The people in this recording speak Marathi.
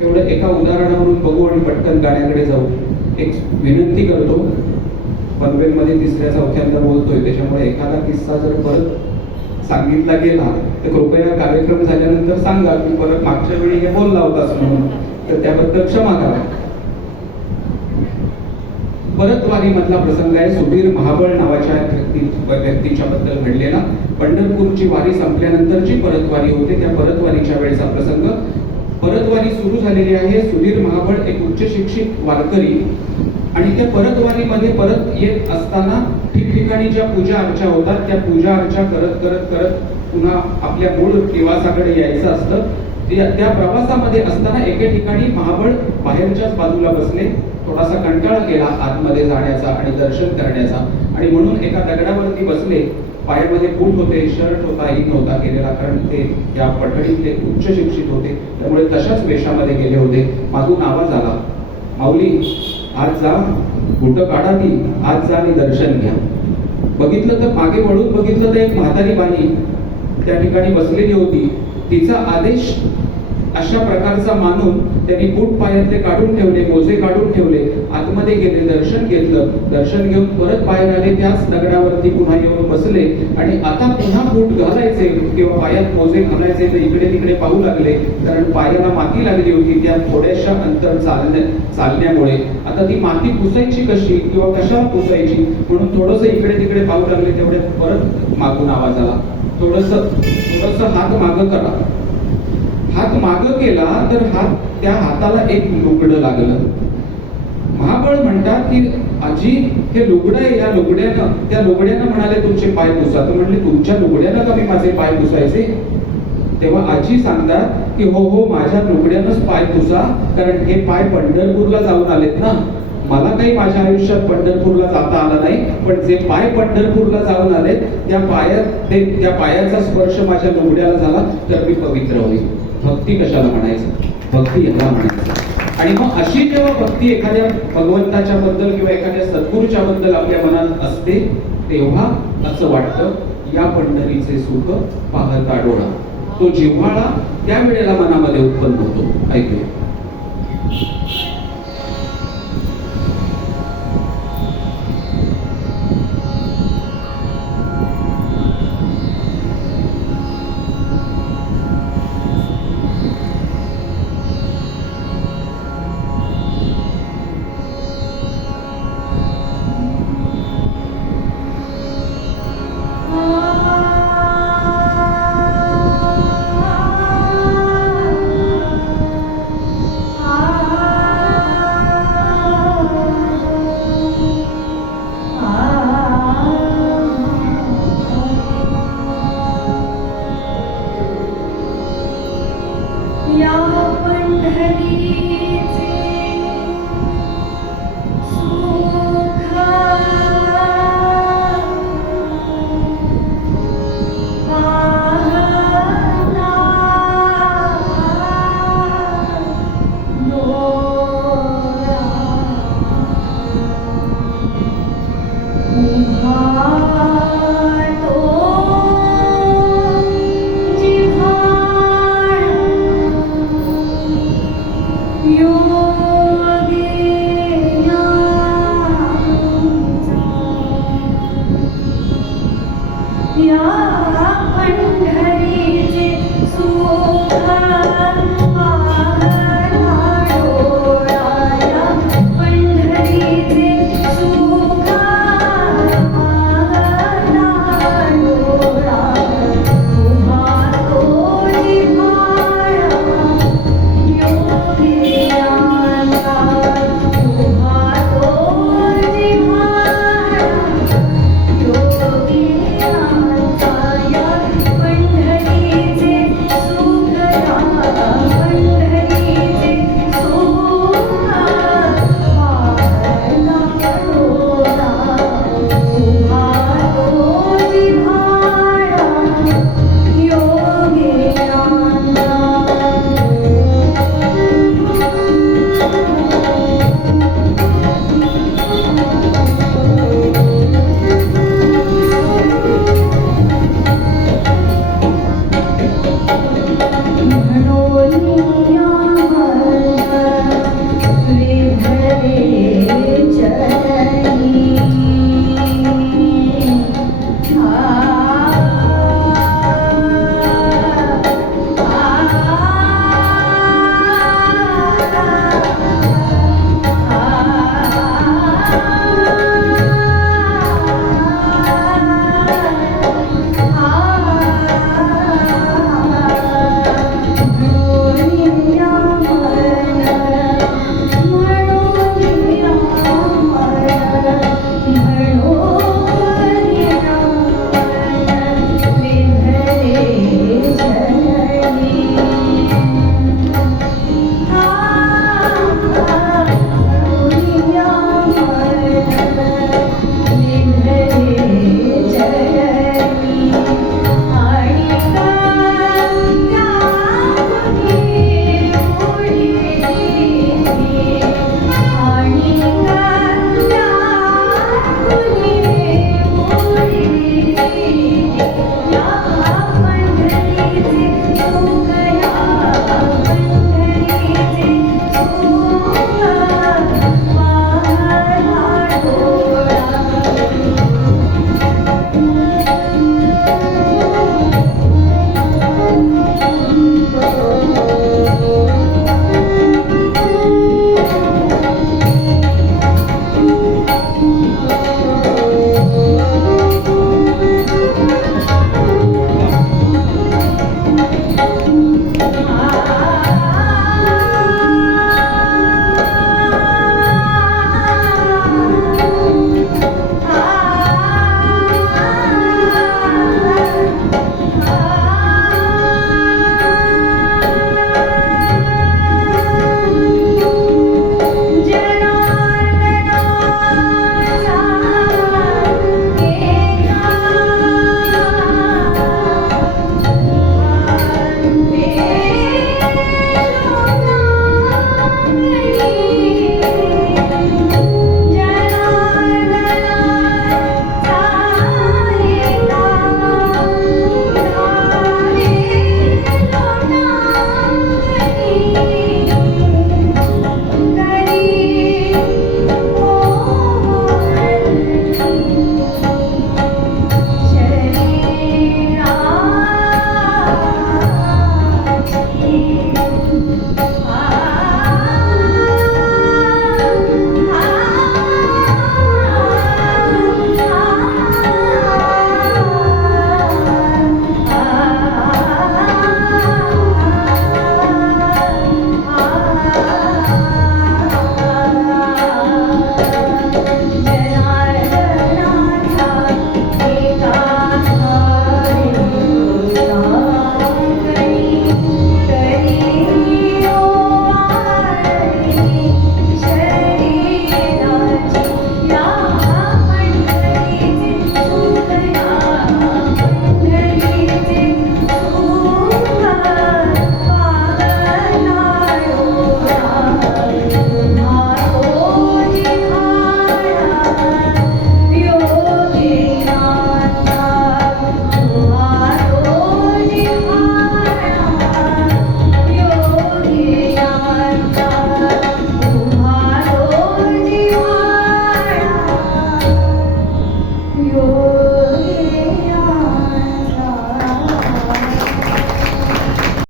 तेवढं एका उदाहरणावरून बघू आणि पटकन गाण्याकडे जाऊ. एक विनंती करतो, पनवेलमध्ये तिसऱ्या चौथ्यांदा बोलतोय, त्याच्यामुळे एखादा किस्सा जर परत सांगितला गेला तर कृपया कार्यक्रम झाल्यानंतर सांगा की परत मागच्या वेळी हे बोलला होतास म्हणून, तर त्याबद्दल क्षमा करा. परतवारी मधला प्रसंग आहे. सुधीर महाबळ नावाच्या व्यक्तीच्या बद्दल घडलेला. पंढरपूरची वारी संपल्यानंतरची परतवारी होते, त्या परतवारीच्या वेळेचा प्रसंग. परतवारी सुरू झालेली आहे. सुधीर महाबळ एक उच्च शिक्षित वारकरी आणि त्या परतवारीमध्ये परत येत असताना ठिकठिकाणी ज्या पूजा अर्चा होतात त्या पूजा अर्चा करत करत करत पुन्हा आपल्या मूळ निवासाकडे यायचं असतं. त्या प्रवासामध्ये असताना एके ठिकाणी महाबळ बाहेरच्याच बाजूला बसले. थोडासा कंटाळा केला आतमध्ये जाण्याचा आणि दर्शन करण्याचा, आणि म्हणून एका दगडावरती बसले. पायामध्ये बूट होते, शर्ट होता, इन होता केलेला, कारण ते या पठडीतले उच्च शिक्षित होते, त्यामुळे तशाच वेशामध्ये गेले होते. मागून आवाज आला, माऊली आज जा, बूट काढा ती, आज जा आणि दर्शन घ्या. बघितलं तर मागे वळून बघितलं तर एक म्हातारी बाई त्या ठिकाणी बसलेली होती. तिचा आदेश अशा प्रकारचा मानून त्यांनी बूट पायातले काढून ठेवले, मोजे काढून ठेवले, आतमध्ये गेले, दर्शन घेतलं. दर्शन घेऊन परत बाहेर आले, त्याच दगडावरती पुन्हा येऊन बसले आणि आता पुन्हा बूट घालायचे किंवा पायात मोजे घालायचे तर इकडे तिकडे पाहू लागले, कारण पायाला माती लागली होती त्या थोड्याशा अंतर चालण्यामुळे. आता ती माती पुसायची कशी किंवा कशाला पुसायची म्हणून थोडंसं इकडे तिकडे पाहू लागले. तेवढे परत मागून आवाज आला, थोडस हात मागं करा. हात मागं केला तर त्या हाताला एक लुगडं लागलं. महाबळ म्हणतात की आजी हे लुगडं आहे, या लुगड्यानं, त्या लुगड्यानं म्हणाले तुमचे पाय पुसा. तर म्हणले तुमच्या लुगड्यानं का मी माझे पाय पुसायचे? तेव्हा आजी सांगतात की हो हो, माझ्या लुगड्यानंच पाय पुसा, कारण हे पाय पंढरपूरला जाऊन आलेत ना. मला काही माझ्या आयुष्यात पंढरपूरला जाता आलं नाही, पण जे पाय पंढरपूरला जाऊन आलेत त्या पायाचा स्पर्श माझ्या लुगड्याला झाला तर मी पवित्र होईल. भक्ती कशाला म्हणायचं? भक्ती याला म्हणायचं. आणि मग अशी जेव्हा भक्ती एखाद्या भगवंताच्या बद्दल किंवा एखाद्या सद्गुरूच्या बद्दल आपल्या मनात असते, तेव्हा असं वाटतं या पंढरीचे सुख पाहता डोळा. तो जिव्हाळा त्या वेळेला मनामध्ये उत्पन्न होतो. ऐकूया. You